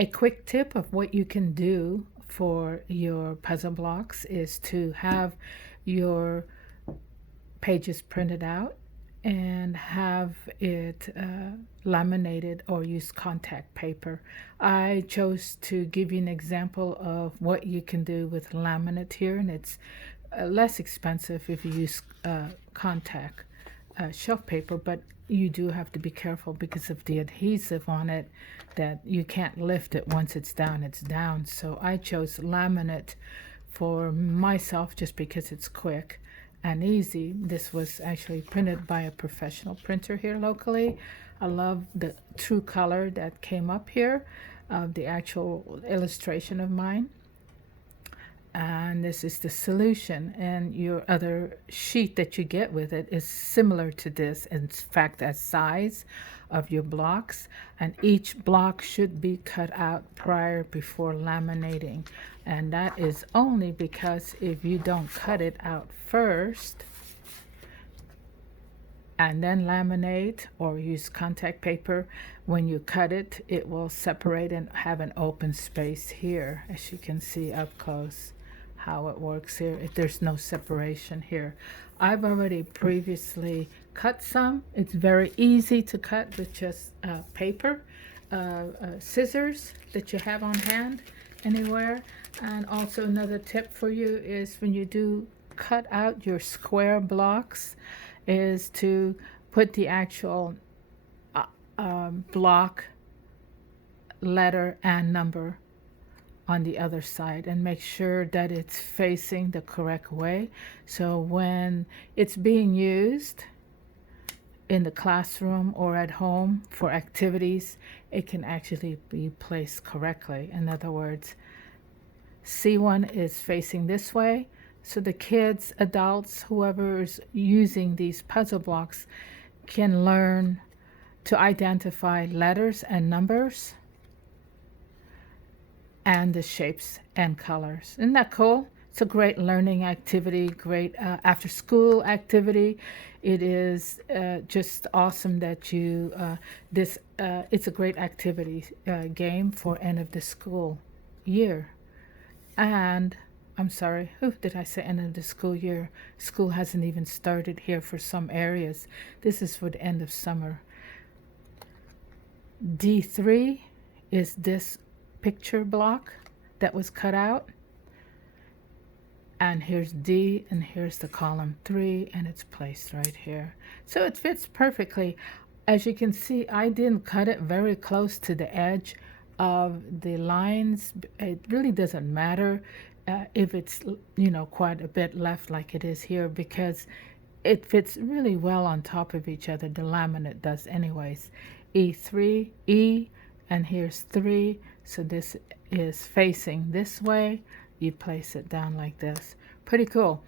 A quick tip of what you can do for your puzzle blocks is to have your pages printed out and have it laminated or use contact paper. I chose to give you an example of what you can do with laminate here, and it's less expensive if you use contact shelf paper, but you do have to be careful because of the adhesive on it, that you can't lift it. Once it's down, it's down. So I chose laminate for myself just because it's quick and easy. This was actually printed by a professional printer here locally. I love the true color that came up here of the actual illustration of mine. And this is the solution, and your other sheet that you get with it is similar to this, in fact, as size of your blocks, and each block should be cut out before laminating. And that is only because if you don't cut it out first and then laminate or use contact paper, when you cut it, it will separate and have an open space here, as you can see up close how it works here. If there's no separation here, I've already previously cut some. It's very easy to cut with just paper, scissors that you have on hand anywhere. And also another tip for you is when you do cut out your square blocks is to put the actual block, letter, and number on the other side, and make sure that it's facing the correct way. So when it's being used in the classroom or at home for activities, it can actually be placed correctly. In other words, C1 is facing this way, so the kids, adults, whoever is using these puzzle blocks can learn to identify letters and numbers and the shapes and colors. Isn't that cool? It's a great learning activity, great after school activity. It is just awesome that you, it's a great activity game for end of the school year. And I'm sorry, who did I say end of the school year? School hasn't even started here for some areas. This is for the end of summer. D3 is this picture block that was cut out, and here's D, and here's the column 3, and it's placed right here, so it fits perfectly. As you can see, I didn't cut it very close to the edge of the lines. It really doesn't matter if it's quite a bit left like it is here, because it fits really well on top of each other. The laminate does anyways. E3, E, and here's 3. So this is facing this way. You place it down like this. Pretty cool.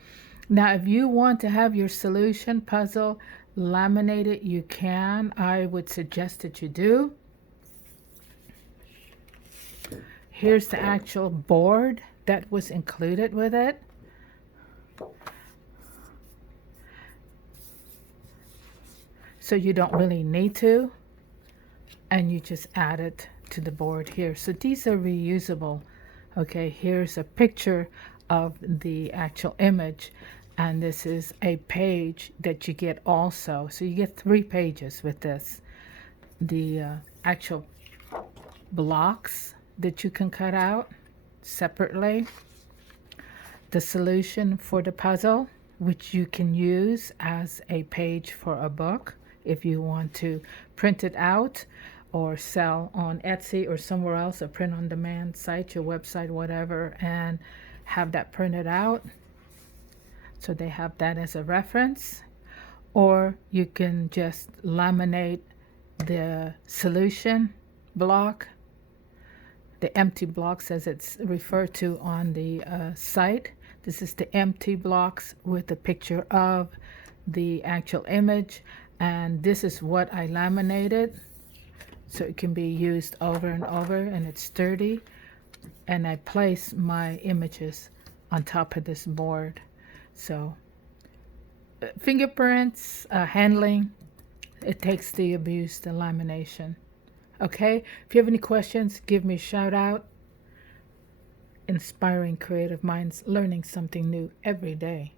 Now, if you want to have your solution puzzle laminated, you can. I would suggest that you do. Here's the actual board that was included with it. So you don't really need to, and you just add it to the board here. So these are reusable. Okay, here's a picture of the actual image, and this is a page that you get also. So you get 3 pages with this. The actual blocks that you can cut out separately, the solution for the puzzle, which you can use as a page for a book if you want to print it out or sell on Etsy or somewhere else, a print on demand site, your website, whatever, and have that printed out so they have that as a reference. Or you can just laminate the solution block, the empty blocks as it's referred to on the site. This is the empty blocks with a picture of the actual image, and this is what I laminated, so it can be used over and over, and it's sturdy. And I place my images on top of this board. So fingerprints, handling, it takes the abuse, the lamination. Okay? If you have any questions, give me a shout out. Inspiring creative minds, learning something new every day.